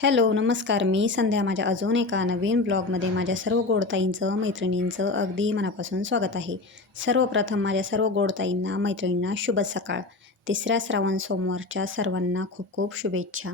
Hello नमस्कार. मी संध्या. माझ्या अजून एका नवीन ब्लॉगमध्ये माझ्या सर्व गोडताईंचं मैत्रिणींचं अगदी मनापासून स्वागत आहे. सर्वप्रथम माझ्या सर्व गोडताईंना मैत्रिणींना शुभ सकाळ. तिसऱ्या श्रावण सोमवारच्या सर्वांना खूप खूप शुभेच्छा.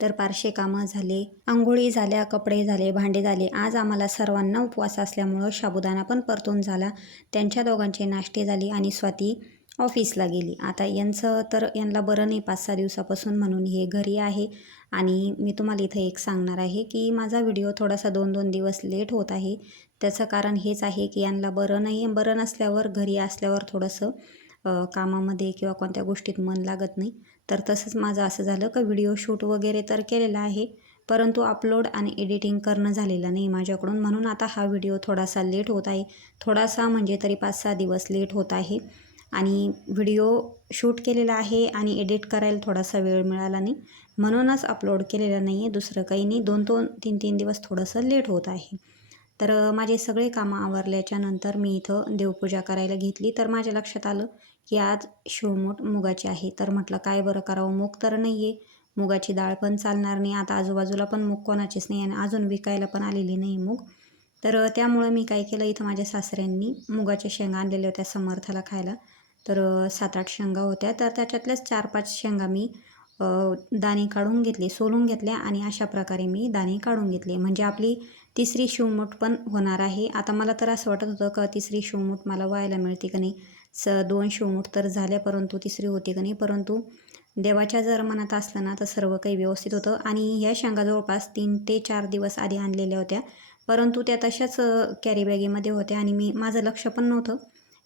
तर पारशे कामं झाले आंघोळी झाल्या कपडे झाले भांडे झाले. आज आम्हाला सर्वांना उपवास असल्यामुळं साबुदाणा पण परतून झाला. त्यांच्या दोघांचे नाश्ते झाले आणि स्वाती ऑफिसला गेली. आता यांचं तर यांना बरं नाही पाच सहा दिवसापासून म्हणून हे घरी आहे. आणि मी तुम्हाला इथं एक सांगणार आहे की माझा व्हिडिओ थोडासा दोन दोन दिवस लेट होत आहे. त्याचं कारण हेच आहे की यांना बरं नाही. बरं नसल्यावर घरी असल्यावर थोडंसं कामामध्ये किंवा कोणत्या गोष्टीत मन लागत नाही. तर तसंच माझं असं झालं का व्हिडिओ शूट वगैरे तर केलेला आहे. परंतु अपलोड आणि एडिटिंग करणं झालेलं नाही माझ्याकडून. म्हणून आता हा व्हिडिओ थोडासा लेट होत आहे. थोडासा म्हणजे तरी पाच सहा दिवस लेट होत आहे. आणि व्हिडिओ शूट केलेला आहे आणि एडिट करायला थोडासा वेळ मिळाला नाही. म्हणूनच अपलोड केलेला नाही आहे दुसरं काही नाही. दोन दोन तीन तीन दिवस थोडंसं लेट होत आहे. तर माझे सगळे कामं आवरल्याच्या नंतर मी इथं देवपूजा करायला घेतली. तर माझ्या लक्षात आलं की आज शिवमूठ मुगाची आहे. तर म्हटलं काय बरं करावं? मूग तर नाही आहे मुगाची डाळ पण चालणार नाही. आता आजूबाजूला पण मूग कोणाचीच नाही आणि अजून विकायला पण आलेली नाही मूग. तर त्यामुळं मी काय केलं? इथं माझ्या सासऱ्यांनी मुगाच्या शेंगा आणलेल्या होत्या समर्थाला खायला. तर सात आठ शेंगा होत्या. तर त्याच्यातल्याच चार पाच शेंगा मी दाणे काढून घेतले सोलून घेतल्या आणि अशा प्रकारे मी दाणे काढून घेतले. म्हणजे आपली तिसरी शिवमूठ पण होणार आहे. आता मला तर असं वाटत होतं का तिसरी शिवमूठ मला व्हायला मिळते का नाही? स दोन शिवमूठ तर झाल्या परंतु तिसरी होती का नाही? परंतु देवाच्या जर मनात असलं ना तर सर्व काही व्यवस्थित होतं. आणि ह्या शेंगा जवळपास तीन ते चार दिवस आधी आणलेल्या होत्या. परंतु त्या तशाच कॅरीबॅगेमध्ये होत्या आणि मी माझं लक्ष पण नव्हतं.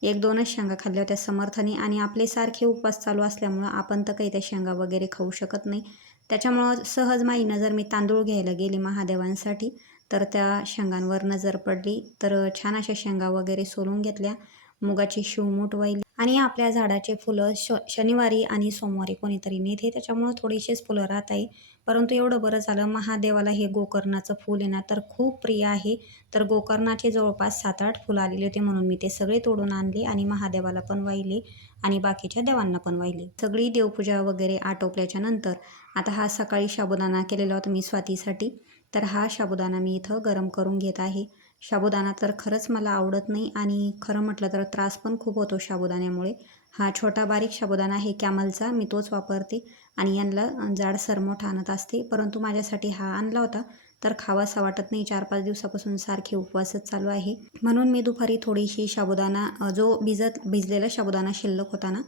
एक दोनच शेंगा खाल्ल्या होत्या समर्थाने आणि आपले सारखे उपवास चालू असल्यामुळं आपण तर काही त्या शेंगा वगैरे खाऊ शकत नाही. त्याच्यामुळं सहज माझी नजर मी तांदूळ घ्यायला गेले महादेवांसाठी तर त्या शेंगांवर नजर पडली. तर छान अशा शेंगा वगैरे सोलून घेतल्या. मुगाची शिवमूठ वाहिली. आणि आपल्या झाडाचे फुलं श शनिवारी आणि सोमवारी कोणीतरी नेते त्याच्यामुळं थोडीशीच फुलं राहत आहे. परंतु एवढं बरं झालं महादेवाला हे गोकर्णाचं फूल आहे ना तर खूप प्रिय आहे. तर गोकर्णाचे जवळपास सात आठ फुलं आलेले होते म्हणून मी ते सगळे तोडून आणले आणि महादेवाला पण वाहिले आणि बाकीच्या देवांना पण वाहिले. सगळी देवपूजा वगैरे आटोपल्याच्या नंतर आता हा सकाळी साबुदाणा केलेला होता मी स्वातीसाठी तर हा साबुदाणा मी इथं गरम करून घेत आहे. साबुदाणा तर खरंच मला आवडत नाही आणि खरं म्हटलं तर त्रास पण खूप होतो साबुदाण्यामुळे हा छोटा बारीक साबुदाणा आहे कॅमलचा मी तोच वापरते आणि यांना जाड सरमोठ आणत असते. परंतु माझ्यासाठी हा आणला होता तर खावासा वाटत नाही. चार पाच दिवसापासून सारखे उपवासच चालू आहे. म्हणून मी दुपारी थोडीशी साबुदाणा जो भिजत भिजलेला साबुदाणा शिल्लक होता ना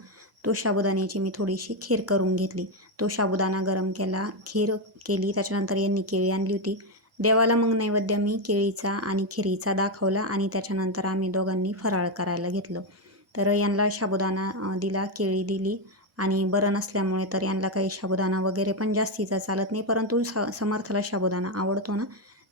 तो साबुदाण्याची मी थोडीशी खीर करून घेतली. तो साबुदाणा गरम केला खीर केली त्याच्यानंतर यांनी केळी आणली होती. देवाला मग नैवेद्य मी केळीचा आणि खिरीचा दाखवला आणि त्याच्यानंतर आम्ही दोघांनी फराळ करायला घेतलं. तर यांना साबुदाणा दिला केळी दिली आणि बरं नसल्यामुळे तर यांना काही साबुदाणा वगैरे पण जास्तीचा चालत नाही परंतु स समर्थाला साबुदाणा आवडतो ना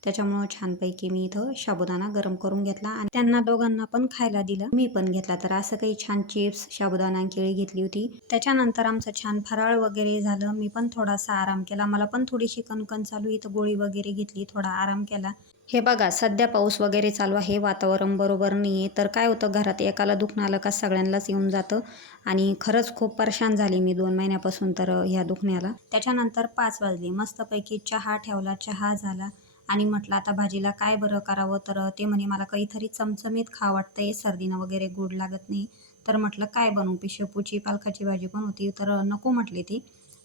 त्याच्यामुळं छानपैकी मी इथं शाबुदाना गरम करून घेतला आणि त्यांना दोघांना पण खायला दिलं. मी पण घेतला. तर असं काही छान चिप्स शाबुदाना केळी घेतली होती. त्याच्यानंतर आमचं छान फराळ वगैरे झालं. मी पण थोडासा आराम केला. मला पण थोडीशी कणकण चालू इथं गोळी वगैरे घेतली. थोडा आराम केला. हे बघा सध्या पाऊस वगैरे चालू आहे. वातावरण बरोबर नाही आहे. तर काय होतं? घरात एकाला दुखणं आलं का सगळ्यांनाच येऊन जातं. आणि खरंच खूप परेशान झाली मी दोन महिन्यापासून तर ह्या दुखण्याला. त्याच्यानंतर पाच वाजले. मस्तपैकी चहा ठेवला. चहा झाला. आणि म्हटलं आता भाजीला काय बरं करावं? तर ते म्हणे मला काहीतरी चमचमीत खा वाटतंय सर्दीनं वगैरे गोड लागत नाही. तर म्हटलं काय बनवू शेपूची पालकाची भाजी पण होती तर नको म्हटले ती.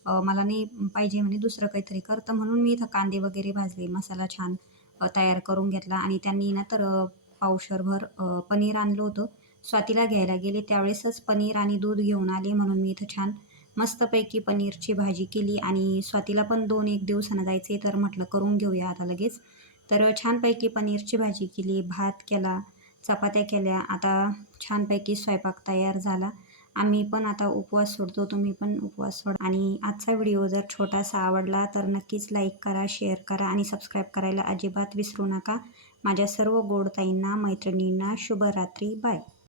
मला नाही पाहिजे म्हणे दुसरं काहीतरी कर. तर म्हणून मी इथं कांदे वगैरे भाजले मसाला छान तयार करून घेतला. आणि त्यांनी ना तर पावशरभर पनीर आणलं होतं. स्वातीला घ्यायला गेले त्यावेळेसच पनीर आणि दूध घेऊन आले म्हणून मी इथं छान मस्तपैकी पनीरची भाजी केली आणि स्वातीला पण दोन एक दिवसानं जायचे तर म्हटलं करून घेऊया आता लगेच. तर छानपैकी पनीरची भाजी केली भात केला चपात्या केल्या. आता छानपैकी स्वयंपाक तयार झाला. आम्ही पण आता उपवास सोडतो तुम्ही पण उपवास सोडा. आणि आजचा व्हिडिओ जर छोटासा आवडला तर नक्कीच लाईक करा शेअर करा आणि सबस्क्राईब करायला अजिबात विसरू नका. माझ्या सर्व गोडताईंना मैत्रिणींना शुभरात्री. बाय.